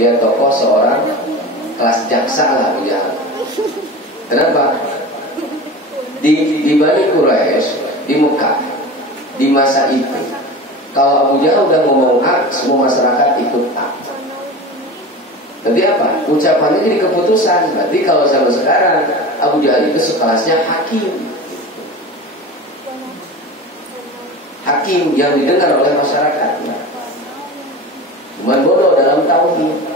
Dia tokoh seorang kelas jaksa lah Abu Jahal. Kenapa? Di Bani Quraisy, di Mekah, di masa itu, kalau Abu Jahal udah ngomong A, semua masyarakat ikut A. Berarti apa? Ucapannya jadi keputusan. Berarti kalau zaman sekarang, Abu Jahal itu sekelasnya hakim. Hakim yang didengar oleh masyarakat. Cuman bodoh dalam tauhid.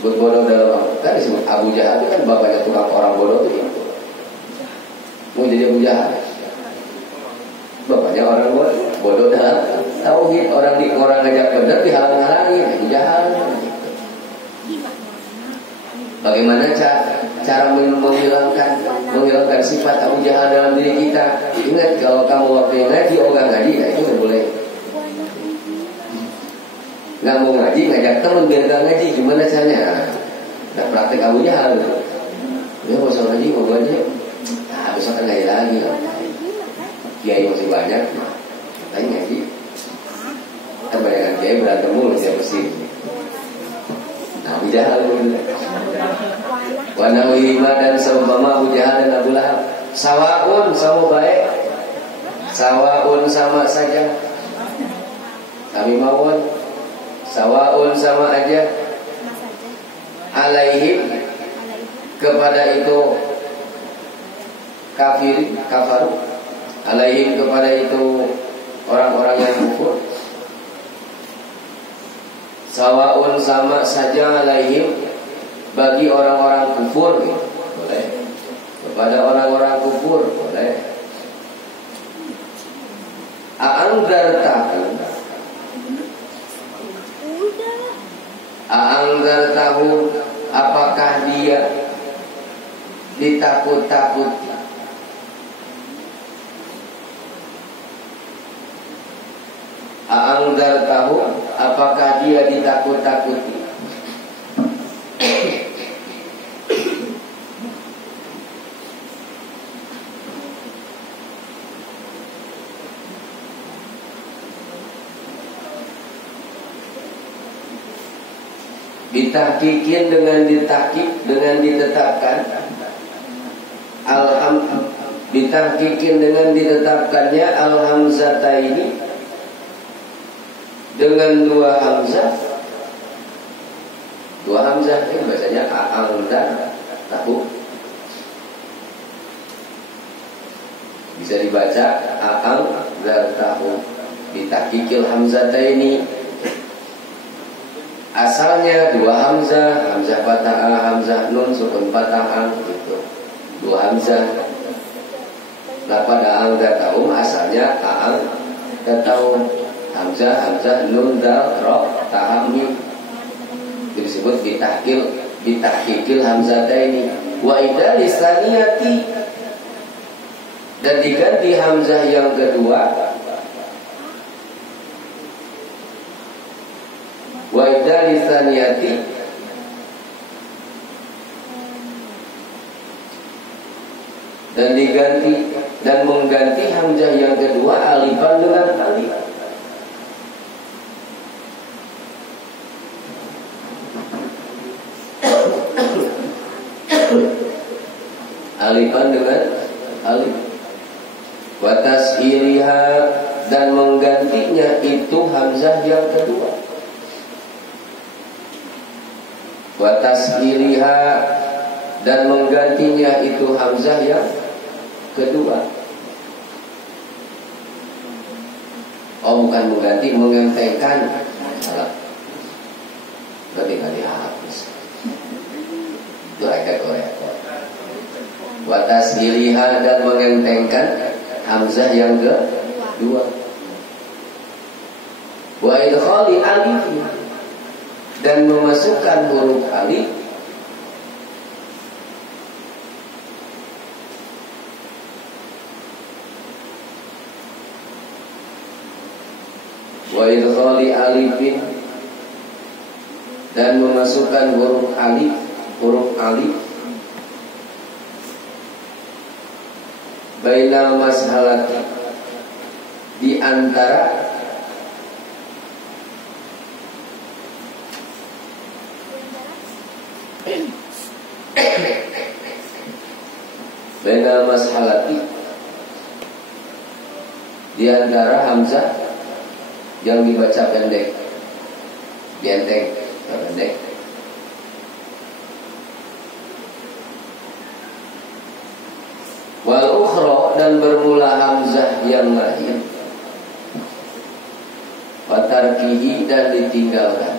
Sebut bodoh dalam, kan disebut Abu Jahal itu kan bapaknya tukang orang bodoh itu. Mau jadi Abu Jahal, bapaknya orang bodoh dalam tauhid. Orang ngajak benar dihalang-halangi, Abu Jahal. Bagaimana cara menghilangkan sifat Abu Jahal dalam diri kita? Ingat, kalau kamu waktu ngaji, orang ngaji, nah itu nggak boleh. Nggak mau ngaji, ngajak teman biar nggak ngaji, gimana caranya? Nggak praktek Abu Jahal. Dia mau soal ngaji, mau ngaji, nah besok kan ngaji lagi. Kiai masih banyak, tapi ngaji. Kebanyakan kiai berantem mulu setiap mesin. Nah, Abu Jahal wa nawihima, dan seumpama Abu Jahal dan Abu Lahab, sawaun, sama baik, sawaun, sama saja, kami mawon, sawaun, sama aja, alaihim, kepada itu kafaru, alaihim, kepada itu orang-orang yang kufur, sawaun, sama saja, alaihim, bagi orang-orang kufur, boleh, kepada orang-orang kufur, boleh. A'angzartahu, apakah dia ditakut-takuti? A'angzartahu, apakah dia ditakut-takuti? Ditahkikin, dengan ditahkik, dengan ditetapkan. Ditahkikin, dengan ditetapkannya al-hamzata ini dengan dua hamzah. Dua hamzah ini bahasanya a'angzar tahu. Bisa dibaca a'angzar tahu. Ditahkikil hamzata ini, asalnya dua hamzah, hamzah fathah, hamzah nun, sukun fathah, gitu. Dua hamzah. Nah pada a'angzartahum asalnya a'angzartahum, hamzah nun dal ro taham mim. Disebut ditahkikil hamzata ini. Wa idza lisaniyati, dan diganti hamzah yang kedua. Wa idza lisaniyati, dan diganti dan mengganti hamzah yang kedua alifan dengan alif. Alifan dengan alif. Wa tas'iriha, dan menggantinya itu hamzah yang kedua. Wa tas'iriha, dan menggantinya itu hamzah yang kedua. Oh, bukan mengganti, mengentengkan. Salah. Berarti nggak dihapus. Itu ayat Korea. Wa tas'iriha, dan mengentengkan hamzah yang kedua. Wa idkhali alif, dan memasukkan huruf alif wa idkhali alifin, dan memasukkan huruf alif bainal mashalati, di antara Bainal mashalati, di antara hamzah yang dibaca pendek, dienteng, pendek. Wal ukhra, dan bermula hamzah yang lain, fatarkihi, dan ditinggalkan.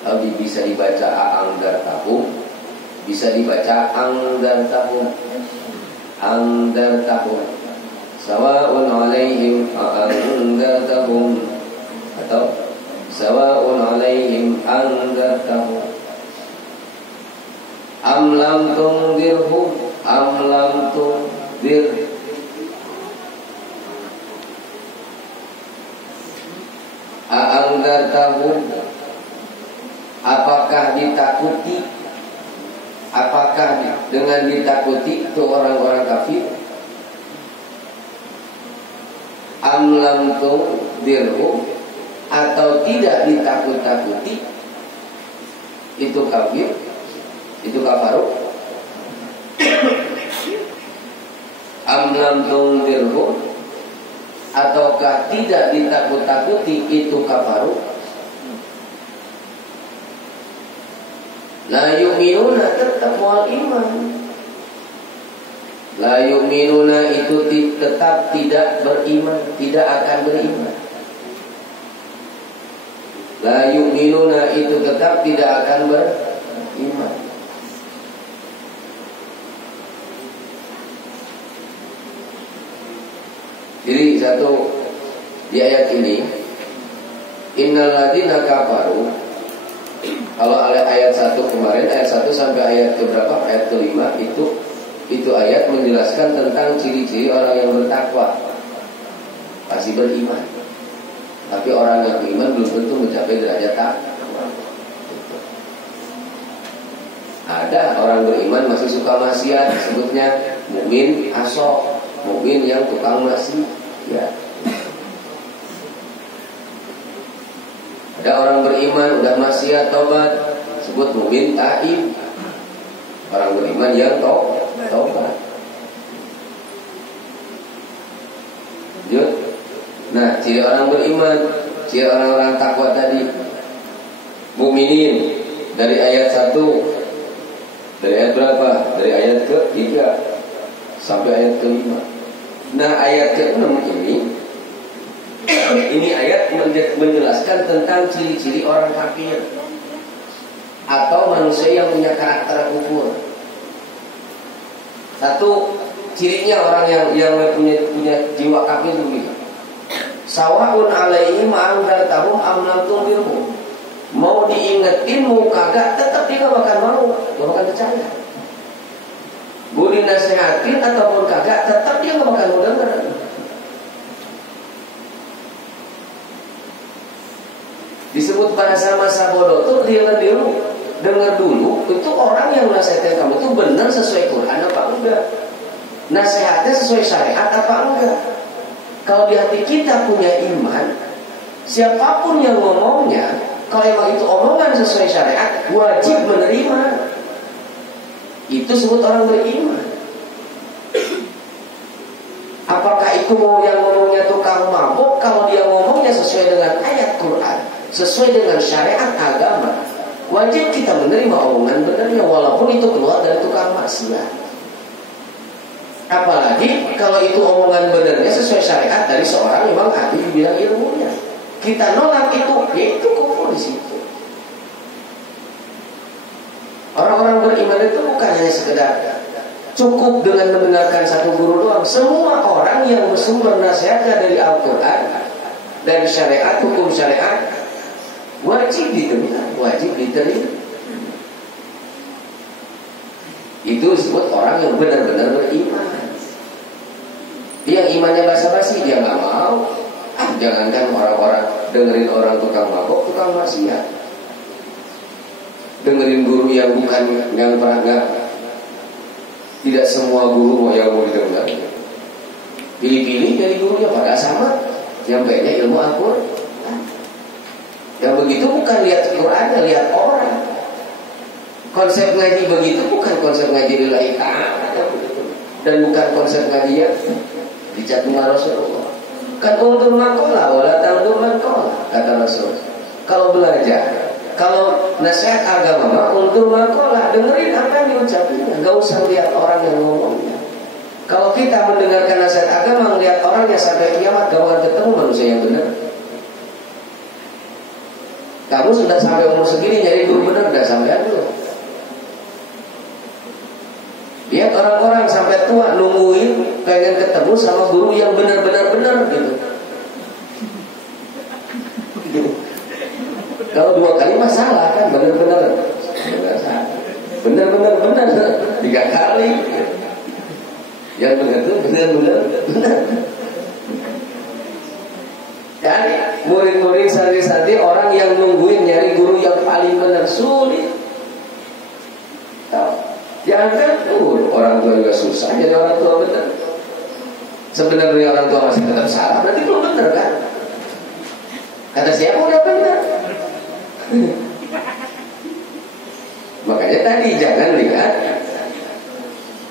Lalu bisa dibaca a'angdartahum, bisa dibaca angdartahum, angdartahum, sawa'un 'alaihim a'angdartahum, atau sawa'un 'alaihim angdartahum, am lam tundirhum, am lam tundir, a'angdartahum, apakah ditakuti, apakah dengan ditakuti itu orang-orang kafir, am lam tundirhum, atau tidak ditakut-takuti itu kafir, itu kafaru, am lam tundirhum, ataukah tidak ditakut-takuti itu kafaru. La yu'minuna, tetap wal iman. La yu'minuna itu tetap tidak beriman, tidak akan beriman. La yu'minuna itu tetap tidak akan beriman. Jadi satu di ayat ini, innal ladzina kafaru, kalau ayat 1 kemarin, ayat 1 sampai ayat ke berapa? Ayat ke-5 itu ayat menjelaskan tentang ciri-ciri orang yang bertakwa, pasti beriman. Tapi orang yang beriman belum tentu mencapai derajat takwa. Ada orang beriman masih suka maksiat, disebutnya mukmin asok, mukmin yang tukang maksiat. Ya. Ada orang beriman udah maksiat taubat, sebut mukmin taib. Orang beriman yang taubat. Lanjut. Nah, ciri orang beriman, ciri orang-orang takwa tadi, mukminin, dari ayat 1, dari ayat berapa? Dari ayat ke-3 sampai ayat ke-5. Nah, ayat ke-6 ini ayat menjelaskan tentang ciri-ciri orang kafir atau manusia yang punya karakter kufur. Satu, cirinya orang yang punya jiwa kafir begini. Sawa'un 'alaihim a'anzartahum am lam tundirhum. Mau diingetin mau kagak, tetap dia gak bakal mau, gak bakal percaya. Mau dinasehatin ataupun kagak, tetap dia gak bakal mau denger. Disebut pada masa bodoh tuh dengar dulu itu orang yang nasihatin kamu tuh benar sesuai Quran apa enggak, nasihatnya sesuai syariat apa enggak. Kalau di hati kita punya iman, siapapun yang ngomongnya, kalau emang itu omongan sesuai syariat, wajib menerima. Itu sebut orang beriman. Apakah itu mau yang ngomongnya tukang mabuk? Kalau dia ngomongnya sesuai dengan ayat Quran, sesuai dengan syariat agama, wajib kita menerima omongan benarnya, walaupun itu keluar dari tukang maksiat. Apalagi kalau itu omongan benarnya sesuai syariat dari seorang memang ahli di bidang ilmunya. Kita nolak itu kufur di situ. Orang-orang beriman itu bukan hanya sekedar cukup dengan mendengarkan satu guru doang. Semua orang yang bersumber nasihatnya dari Al-Quran, dari syariat, hukum syariat, wajib diterima, wajib diterima. Itu disebut orang yang benar-benar beriman. Dia imannya basa-basi, dia nggak mau. Jangankan orang-orang dengerin orang tukang mabok, tukang maksiat, dengerin guru yang bukan, yang pernah. Tidak semua guru mau yang mau didengar. Pilih-pilih dari gurunya, pada sama nyampainya ilmu Al-Quran. Yang begitu bukan lihat Qurannya, lihat orang. Konsep ngaji begitu bukan konsep ngaji lillahi ta'ala, dan bukan konsep ngaji yang dicantumkan Rasulullah. Kan undur makola wala tandur makola, kata Rasul. Kalau belajar, kalau nasihat agama undur makola, dengerin apa yang diucapinnya, gak usah lihat orang yang ngomongnya. Kalau kita mendengarkan nasihat agama, melihat orangnya sampai kiamat, gak akan ketemu manusia yang benar. Kamu sudah sampai umur segini nyari guru benar, udah sampai dulu. Lihat orang-orang sampai tua nungguin pengen ketemu sama guru yang benar-benar benar gitu. Kalau 2 kali masalah kan benar-benar benar-benar 3 kali. Yang benar itu benar-benar benar. Dan murid-murid santri-santri orang yang nungguin nyari guru yang paling benar sulit. Jangan kan orang tua juga susah jadi orang tua benar. Sebenarnya orang tua masih tetap salah, berarti belum benar kan? Kata siapa udah benar. Makanya tadi jangan lihat.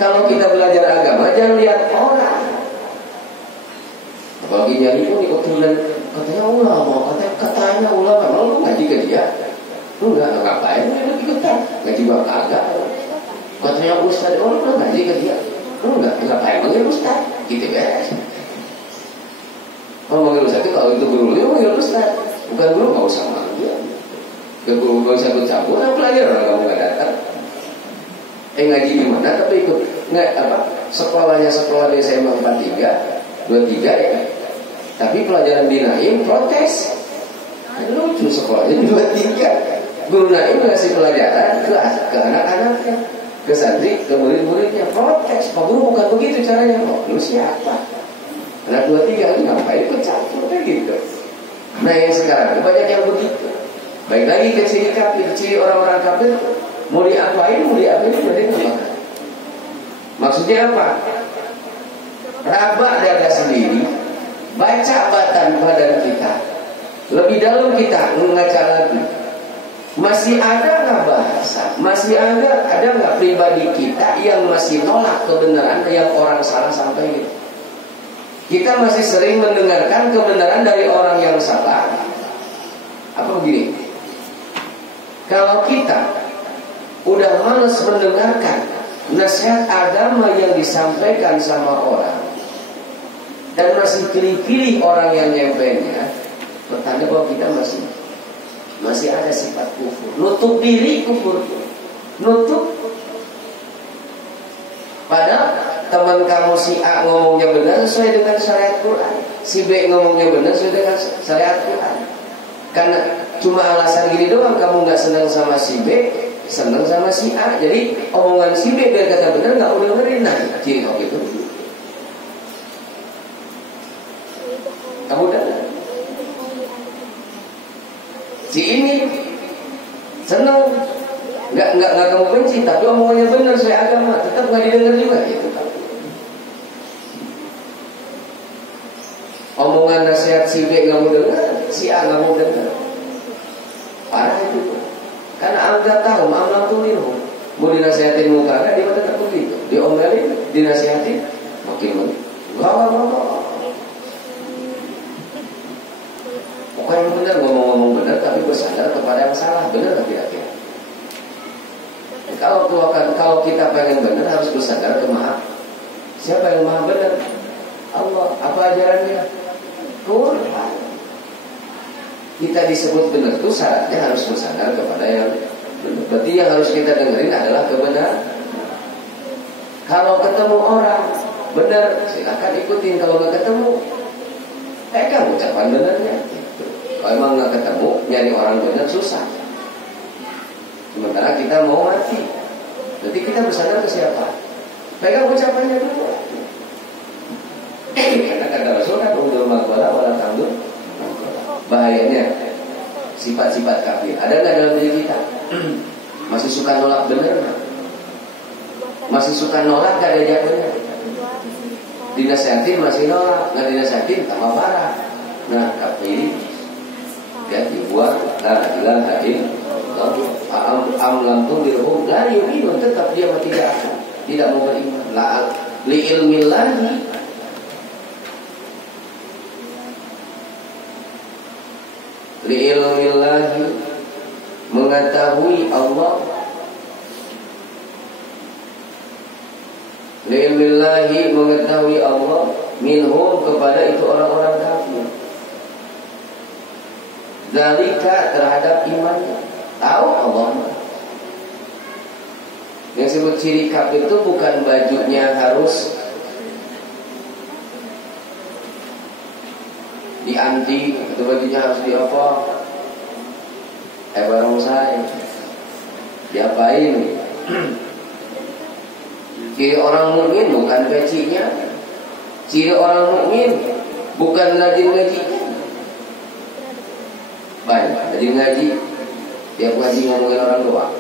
Kalau kita belajar agama jangan lihat orang. Apalagi nyari pun ikut bulan katanya ulama, katanya ulama, mau ngaji ke dia? Enggak, ngapain ikutan? Ngaji gua kagak. Katanya ustaz, lu ngaji ke dia? Enggak, ngapain manggil ustaz? Gitu beres. Kalau manggil ustaz itu kalau itu guru lu manggil ustaz, bukan guru nggak usah manggil. Ke guru nggak usah ikut campur, nah pelajar orang kamu nggak datang. Ngaji di mana? Tapi ikut nggak apa? Sekolahnya sekolah di SMA 43, 23 ya. Tapi pelajaran di Naim protes. Kan lucu sekolahnya 23. Guru Naim ngasih pelajaran ke anak-anaknya, ke santri, ke murid-muridnya, protes. Pak Guru bukan begitu caranya. Oh, lu siapa? Anak 23 lu ngapain ikut campur kayak gitu. Nah yang sekarang banyak yang begitu. Baik lagi ke ciri kafir, ciri orang-orang kafir, mau diapain berarti apa? Maksudnya apa? Raba dada sendiri, baca badan kita, lebih dalam kita mengaca lagi. Masih ada nggak bahasa? Masih ada nggak pribadi kita yang masih nolak kebenaran yang orang salah sampaikan? Kita masih sering mendengarkan kebenaran dari orang yang salah. Apa begini? Kalau kita udah males mendengarkan nasihat agama yang disampaikan sama orang dan masih pilih-pilih orang yang nyampainya, bertanda bahwa kita masih ada sifat kufur, nutup diri kufur, nutup. Padahal teman kamu si A ngomongnya benar sesuai dengan syariat Quran, si B ngomongnya benar sesuai dengan syariat Quran. Karena cuma alasan gini doang kamu nggak senang sama si B, senang sama si A, jadi omongan si B biar kata benar nggak udah dengerin. Nah, ciri kok itu. Kamu udah si ini senang, nggak kamu benci, tapi omongannya benar saya agama, tetap nggak didengar juga gitu. Omongan nasihat si B nggak mau dengar, si A nggak mau dengar. Parah itu. Karena anda tahu, amal tuh mau dinasihatin muka, kan dia tetap begitu. Diomelin, dinasihatin, makin nggak. Pokoknya yang benar, ngomong-ngomong benar, tapi bersandar kepada yang salah. Benar nggak kira-kira? Kalau kita pengen benar harus bersandar ke maha. Siapa yang maha benar? Allah. Apa ajarannya? Quran. Kita disebut benar itu syaratnya harus bersandar kepada yang benar. Berarti yang harus kita dengerin adalah kebenaran. Kalau ketemu orang benar, silakan ikutin. Kalau nggak ketemu, pegang ucapan benarnya. Kalau emang nggak ketemu, nyari orang benar susah. Sementara kita mau mati, berarti kita bersandar ke siapa? Pegang ucapannya dulu. Karena kata Rasul kan undur maghfirah wala tandur. Bahayanya sifat-sifat kafir ada nggak dalam diri kita? Masih suka nolak benar? Masih suka nolak gak ada jatuhnya? Dinasihatin masih nolak, nggak dinasihatin tambah parah. Nah kafir ya dibuat la ilaha illallah am lam tundirhum la yu'minun, tetap dia tidak mau beriman. La li ilmillahi, li ilmillahi, mengetahui Allah, li ilmillahi, mengetahui Allah, minhum, kepada itu orang-orang kafir. Zalika, terhadap imannya, tahu Allah. Yang disebut ciri kafir itu bukan bajunya harus dianti, atau bajunya harus diapa. Barongsai diapain? Ciri orang mukmin bukan pecinya. Ciri orang mukmin bukan rajin ngaji. Baik, rajin ngaji, tiap ngaji ngomongin orang doang.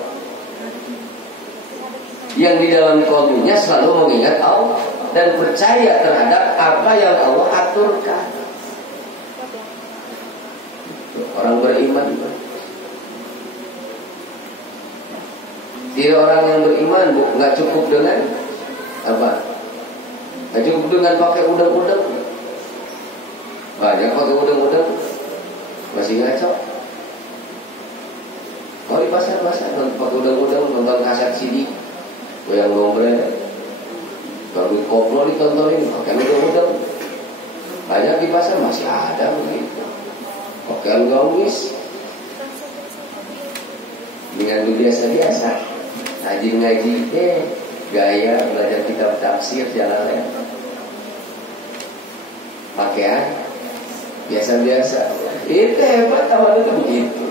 Yang di dalam qalbunya selalu mengingat Allah dan percaya terhadap apa yang Allah aturkan. Orang beriman. Dia orang yang beriman, nggak cukup dengan apa? Nggak cukup dengan pakai udang-udang. Banyak pakai udang-udang masih ngaco. Kalau di pasar-pasar pakai udang-udang, nonton kaset CD, goyang gombreng, kalau di koplo ditontonin pakai udang-udang. Banyak di pasar masih ada begitu. Pakaian gamis dengan biasa-biasa. Ngaji-ngaji, gaya belajar kitab tafsir jalan, pakaian biasa-biasa. Itu hebat, awalnya itu begitu.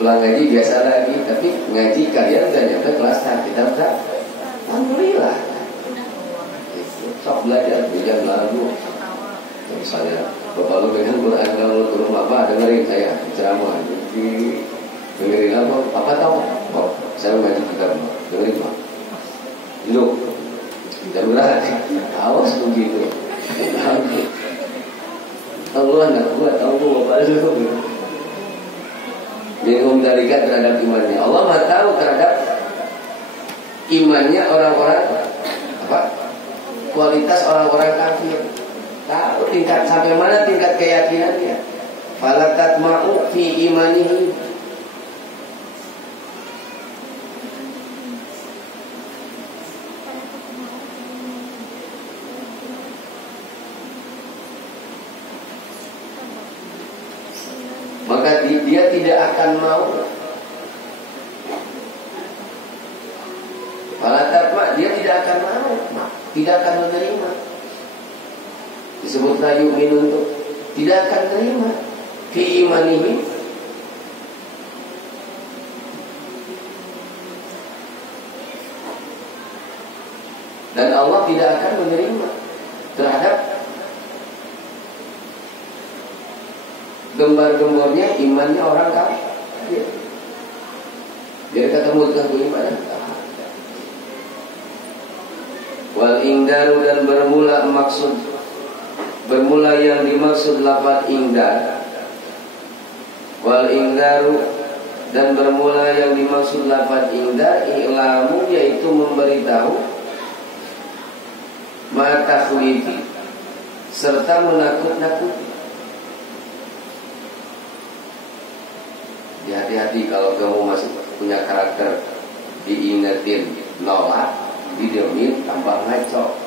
Pulang ngaji biasa lagi, tapi ngaji kalian udah nyampe kelas kitab tak. Alhamdulillah. Sok belajar, hujan lalu. Misalnya, bapak lu pegang Quran, kalau lu turun apa, dengerin saya ceramah. Dengerin apa tahu? Oh, saya ngaji kitab, dengerin Pak. Lu, darurat, awas begitu. Allah anak gua tahu gua bapak lu. Minhum dalika, terhadap imannya. Allah Maha tahu terhadap imannya orang-orang apa? Kualitas orang-orang kafir. Tahu tingkat sampai mana tingkat keyakinannya. Fala tatma'u fi imanihi. Maka dia tidak akan mau. Fala tatma', dia tidak akan mau, tidak akan menerima. Disebut layu minun itu tidak akan terima fi imanihi, dan Allah tidak akan menerima terhadap gembar-gembornya imannya orang kafir. Jadi ketemu dengan beriman. Wal ingdaru, dan bermula yang dimaksud lafaz ingdar. Wal ingdaru, dan bermula yang dimaksud lafaz ingdar, i'lamu, yaitu memberitahu, ma takhwifi, serta menakut-nakuti. Hati-hati kalau kamu masih punya karakter diingetin nolak, didiemin, tambah ngaco.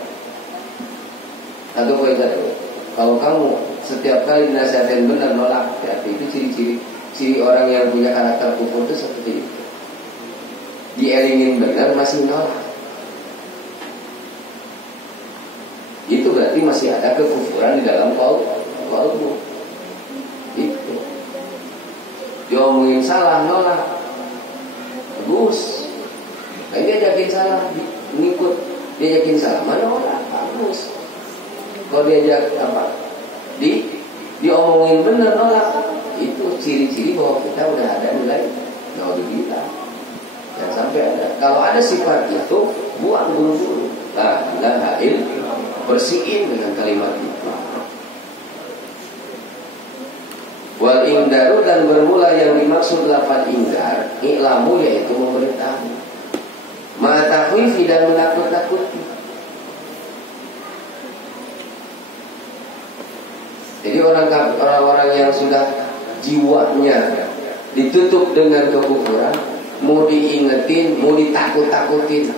Atau kalau kamu setiap kali dinasihatin benar nolak, hati, itu ciri orang yang punya karakter kufur itu seperti itu. Dieringin benar masih nolak, itu berarti masih ada kekufuran di dalam kalbu. Itu diomongin salah nolak, bagus. Nah, dia yakin salah, ngikut. Dia yakin salah, mana nolak, bagus. Kalau diajak apa, diomongin bener nolak, itu ciri-ciri bahwa kita udah ada nilai naudzubillah. Jangan sampai ada. Kalau ada sifat itu, buang buru-buru. La ilaha illallah, bersihin dengan kalimat itu. Wal tadarus dan bermula yang dimaksud lafaz ingkar, i'lamu yaitu memberitahu. Ma'atakhwifi dan menakut-nakuti. Jadi orang-orang yang sudah jiwanya ditutup dengan kekufuran, mau diingetin, mau ditakut-takutin,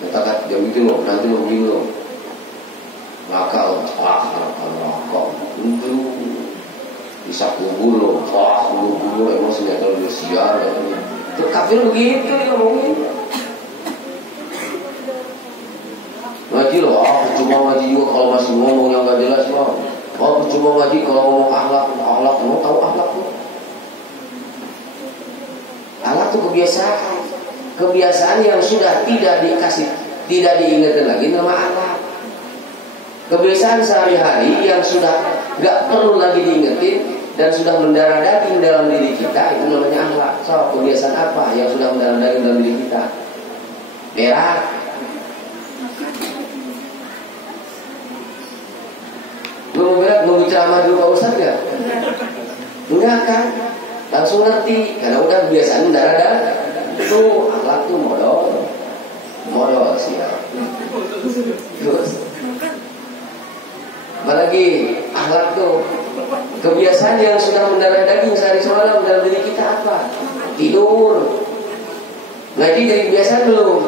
katakan jam itu loh, nanti lo begini loh, maka rokok itu bisa kubur loh, kubur emang senjata udah siar, itu kafir begitu nih ngomongin. Ngaji loh, cuma ngaji juga kalau masih ngomong yang gak jelas loh. Cuma ngaji kalau ngomong akhlak, kamu tahu akhlak tuh? Akhlak itu kebiasaan yang sudah tidak diingatkan lagi nama akhlak. Kebiasaan sehari-hari yang sudah gak perlu lagi diingetin dan sudah mendarah daging dalam diri kita, itu namanya akhlak. So, kebiasaan apa yang sudah mendarah daging dalam diri kita? Berak. Lu mau bicara dulu Pak Ustadz gak? Enggak kan? Langsung ngerti karena udah kebiasaan mendarah daging. Itu akhlak tuh modal sih ya. Terus apalagi akhlak tuh kebiasaan yang sudah mendarah daging sehari semalam dalam diri kita apa? Tidur. Ngaji dari kebiasaan belum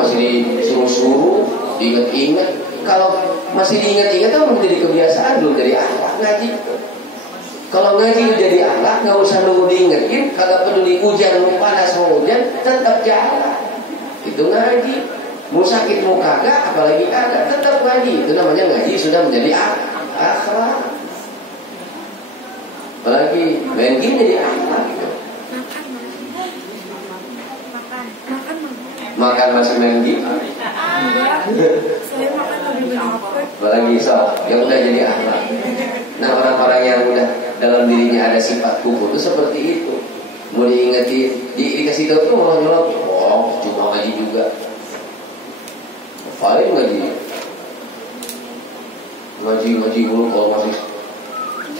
masih disuruh-suruh, diingat-ingat. Kalau masih diingat-ingat kan menjadi kebiasaan, belum jadi akhlak ngaji. Kalau ngaji jadi akhlak, nggak usah nunggu diingetin. Kagak peduli hujan mau panas mau hujan, tetap jalan. Itu ngaji. Mau sakit mau kagak, apalagi kagak, tetap ngaji. Itu namanya ngaji sudah menjadi akhlak. Apalagi main game jadi akhlak gitu. Makan masih main game. Apalagi yang udah jadi akhlak. Nah, orang-orang yang udah dalam dirinya ada sifat kufur itu seperti itu. Mau diingetin, dikasih tahu tuh malah nyolot. Cuma ngaji juga. Paling ngaji dulu kalau masih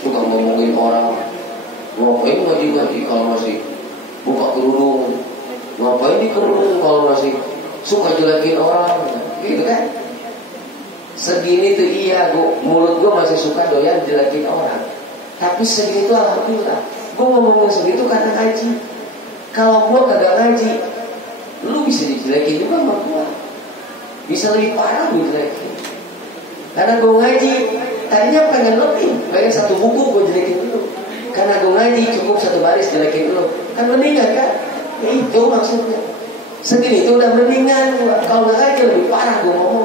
suka ngomongin orang. Ngapain ngaji kalau masih buka kerudung? Ngapain di kerudung kalau masih suka jelekin orang? Gitu kan? Segini tuh iya, mulut gue masih suka doyan jelekin orang. Tapi segini tuh alhamdulillah, gue ngomongin segitu karena ngaji. Kalau gue kagak ngaji, lu bisa dijelekin juga sama gue. Bisa lebih parah gue jelekin. Karena gue ngaji, tadinya pengen lebih, pengen satu buku gue jelekin dulu. Karena gue ngaji cukup satu baris jelekin dulu. Kan mendingan kan? Ya itu maksudnya. Segini itu udah mendingan. Kalau nggak ngaji lebih parah gue ngomong.